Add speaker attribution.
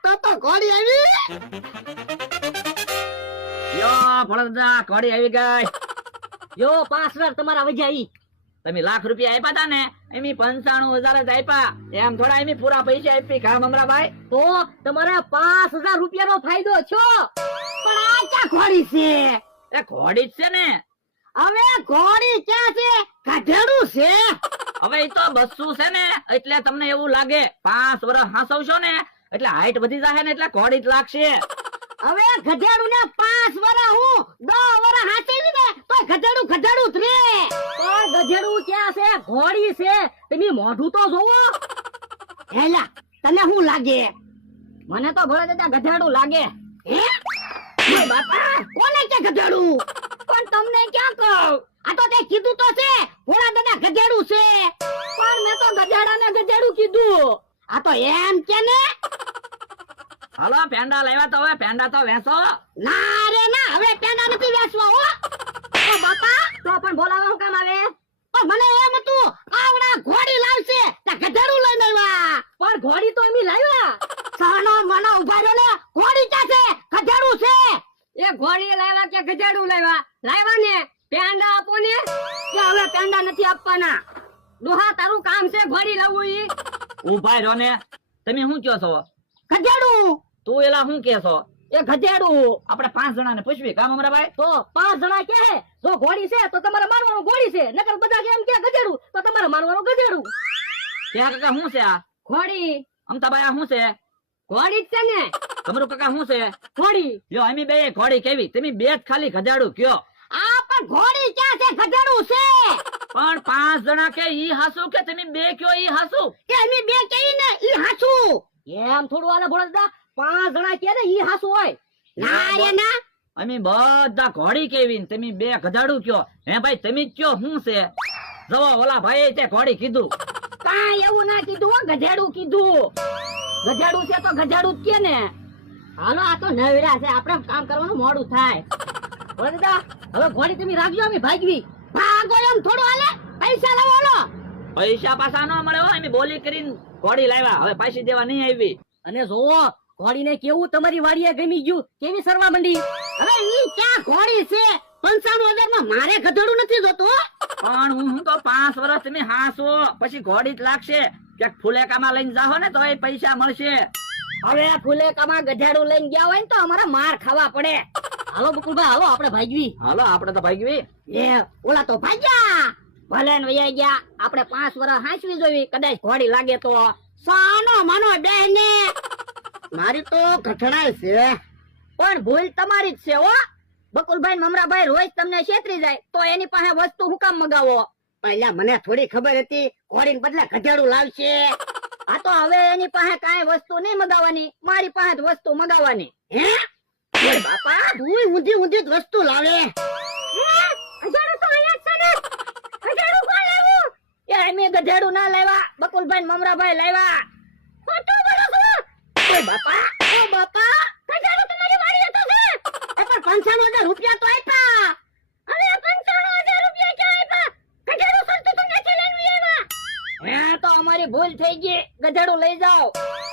Speaker 1: તો ઘોડી આવી.
Speaker 2: યો ભળદા ઘોડી આવી ગઈ.
Speaker 3: યો 5000 તમારા વજ્યા ઈ.
Speaker 2: તમે લાખ રૂપિયા આપ્યા તા ને એમી 95,000 જ આપ્યા. એમ થોડા એમી પૂરા પૈસા આપી કા મમરાભાઈ?
Speaker 3: તો તમારે 5000 રૂપિયાનો ફાયદો છો.
Speaker 1: પણ આ ક્યાં ઘોડી છે?
Speaker 2: એ ઘોડી જ છે ને.
Speaker 1: હવે ઘોડી ક્યાં છે? ગધેડું છે.
Speaker 2: હવે ઈ તો બસ્સું છે ને એટલે તમને એવું લાગે 5 વર્ષ હાંસવશો ને એટલે હાઈટ વધી જશે ને એટલે ઘોડી જ લાગશે.
Speaker 1: હવે ગધેડું ને 5 વર્ષ હું 10 વર્ષ હાચવી ને તો ગધેડું ગધેડું જ રે.
Speaker 3: પણ ગધેડું ક્યાં છે? ઘોડી છે. તમે મોઢું તો જોવો.
Speaker 1: હેલા તને શું લાગે?
Speaker 3: મને તો ભલે દાદા ગધેડું લાગે.
Speaker 1: હે ઓય બાપા કોને કે ગધેડું?
Speaker 3: પણ તમને ક્યાં કહું?
Speaker 1: આ તો તે કીધું તો છે ભોળા દાદા ગધેડું છે.
Speaker 3: પણ મેં તો ગધેડાને ગધેડું કીધું.
Speaker 1: આ તો એમ કે ને.
Speaker 2: હાલો પેંડા લાવ્યા તો હવે પેંડા તો વેચો.
Speaker 1: ના રે ના હવે પેંડા નથી વેચવા હો. ઓ બાપા
Speaker 3: તો પણ બોલાવા હું કામ આવે?
Speaker 1: પણ મને એમ હતું આવડા ઘોડી લાવશે તે ગધેડું લઈને આવ્યા.
Speaker 3: પણ ઘોડી તો એમી લાવ્યા.
Speaker 1: સાનો મનો ઉભા રહ્યો ને ઘોડી ક્યાં છે? ગધેડું છે.
Speaker 3: એ ઘોડી લાવ્યા કે ગધેડું લાવ્યા? લાવ્યા ને પેંડા આપો ને. કે હવે પેંડા નથી આપવાના. ડોહા તારું કામ છે ઘોડી લાવવું ઈ.
Speaker 2: ઉભા રહ્યો ને. તમે શું કહો છો?
Speaker 1: ગધેડું.
Speaker 2: તું એલા શું કહે છો?
Speaker 3: એ ગધેડું.
Speaker 2: આપણે 5 જણાને પૂછવી કા મમરાભાઈ?
Speaker 3: તો 5 જણા કે જો ઘોડી છે તો તમારે મારવાનું ઘોડી છે, નકર બધા કે એમ કે ગધેડું તો તમારે મારવાનું ગધેડું.
Speaker 2: ક્યાં કાકા શું છે આ?
Speaker 3: ઘોડી.
Speaker 2: અમતાભાઈ આ શું છે?
Speaker 3: ઘોડી જ છે ને.
Speaker 2: તમારું કાકા શું છે?
Speaker 3: ઘોડી.
Speaker 2: યો અમે બે ઘોડી કેવી? તમે બે જ ખાલી ગજાડું કયો.
Speaker 1: આ પણ ઘોડી ક્યાં છે? ગધેડું છે.
Speaker 2: પણ 5 જણા કે ઈ હાસુ કે તમે બે કયો ઈ હાસુ?
Speaker 1: કે અમે બે કઈ ને ઈ હાચું.
Speaker 3: એમ થોડું આલે ભોળા 5 જણા કે ને ઈ હાસુ હોય.
Speaker 1: ના રે ના.
Speaker 2: અમે બધા ઘોડી કેવી ને તમે બે ગજાડું કયો. હે ભાઈ તમે જ કયો શું છે? જવો ઓલા ભાઈ તે ઘોડી કીધું.
Speaker 3: કાંઈ એવું ના કીધું હો, ગધેડું કીધું. ગધેડું છે તો ગધેડું જ કે ને. હાલો આ તો નવરા છે, આપણે કામ કરવાનું મોડું થાય. ભોળા હવે ઘોડી તમે રાખજો, અમે ભાગવી.
Speaker 1: ભાગો એમ થોડું હાલે. પૈસા લાવો.
Speaker 2: પૈસા પાછા ન મળે હો. અમે બોલી કરીને ઘોડી લાવ્યા, હવે પાછી દેવા નહીં આવી.
Speaker 3: અને જોવો ઘોડીને કેવું તમારી વાડીએ ગમી ગયું, કેવી સરવા મંડી.
Speaker 1: હવે ઈ ક્યાં ઘોડી છે? 95,000 માં મારે ગધેડું નથી જોતું હો.
Speaker 2: પણ હું તો 5 વર્ષ તમે હાસો પછી ઘોડી જ લાગશે. ક્યાંક ફુલેકામાં લઈને જાહો ને તો એ પૈસા મળશે.
Speaker 3: હવે ફુલેકામાં ગધેડું લઈને ગયા હોય ને તો અમારે માર ખાવા પડે. હાલો બકુલભાઈ હાલો આપણે ભાગવી.
Speaker 2: હાલો આપણે તો ભાગવી.
Speaker 1: એ ઓલા તો ભાગ્યા.
Speaker 3: ભલે ને વયા ગયા, આપણે 5 વર્ષ હાંચવી જોવી, કદાચ ઘોડી લાગે તો.
Speaker 1: સાનો માનો બેને. મારી તો ઘટણાય છે.
Speaker 3: પણ ભૂલ તમારી જ છે હો. બકુલભાઈ મમરાભાઈ રોજ તમને છેતરી જાય તો એની પાસે વસ્તુ હું કામ મગાવો?
Speaker 1: પહેલા મને થોડી ખબર હતી ઘોડીને બદલે ગધેડું લાવશે.
Speaker 3: આ તો હવે એની પાસે કાંઈ વસ્તુ નહીં મગાવવાની, મારી પાસે જ વસ્તુ મગાવવાની.
Speaker 1: હે ઓય બાપા તું ઊંધી ઊંધી જ વસ્તુ લાવે.
Speaker 3: ગધેડું તો અહીંયા જ છે ને. ગધેડું કોણ લાવ્યું? એ અમે ગધેડું ના લાવ્યા, બકુલભાઈ ને મમરાભાઈ લાવ્યા. ખોટું બોલો છો.
Speaker 1: ઓય બાપા ઓ બાપા
Speaker 3: ગધેડું તમારી વાડીએ તો છે.
Speaker 1: એ પણ 95,000 રૂપિયા તો આપ્યા.
Speaker 3: હવે 95,000 રૂપિયા ક્યાં આપ્યા? ગધેડું સસ્તું તમને લઈને આવ્યા. હે તો અમારી ભૂલ થઈ ગઈ, ગધેડું લઈ જાઓ.